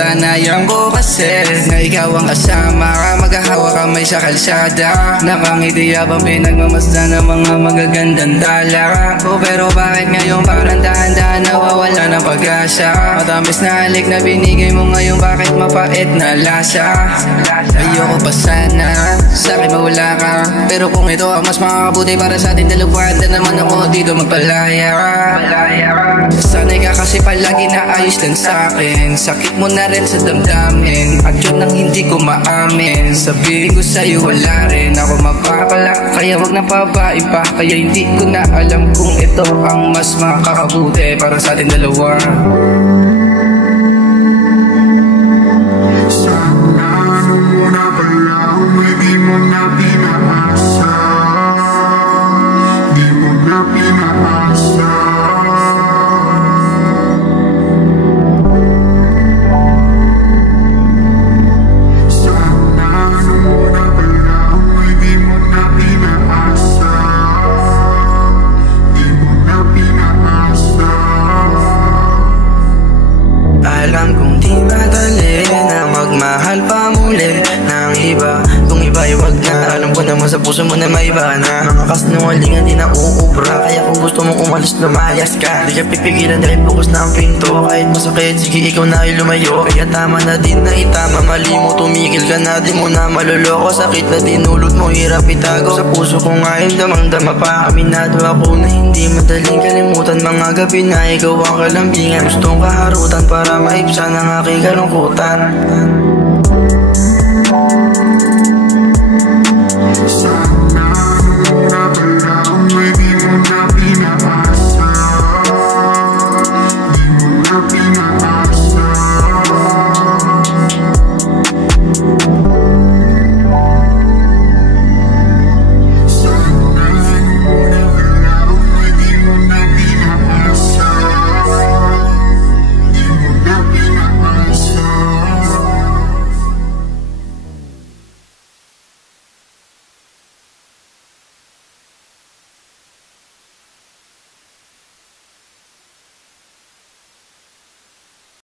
Sanayang ko kasi na ikaw ang kasama ka, maghahawa kamay sa kalsada, nakangiti habang pinagmamasdan ng mga magagandang dala. Pero bakit ngayon parang dahan-dahan nawawala ng pag-asa? Matamis na halik na binigay mo ngayon, bakit mapait na lasa? Ayoko pa sana sa'kin mawala ka, pero kung ito ang mas makakabuti para sa atin dalawa, handa naman ako dito magpalaya ka. Sanay ka kasi palagi naayos lang sa'kin, sakit mo na rin sa damdamin, at yun ang hindi ko maamin. Sabihin ko sa'yo wala rin ako mapapala, kaya wag na pabaiba. Kaya hindi ko na alam kung ito ang mas makakabuti para sa atin dalawa. Alam kong di madali na magmahal pa muli ng iba. Kung iba ay wag na, alam ko naman sa puso mo na may iba na. Mga kasinungalingan di na uubra, kaya kung gusto mong umalis lumayas ka. Di ka pipigilan dahil bukas na ang pinto, kahit masakit sige ikaw na ay lumayo. Kaya tama na din na itama, mali mo tumigil ka na, di mo na maluloko. Sakit na dinulot mo, hirap itago sa puso ko ngayon, damang-dama pa. Aminado ako na hindi madaling kalimutan mga gabi na ikaw ang kalambingan. Gustong kaharutan para maibsan ang aking kalungkutan.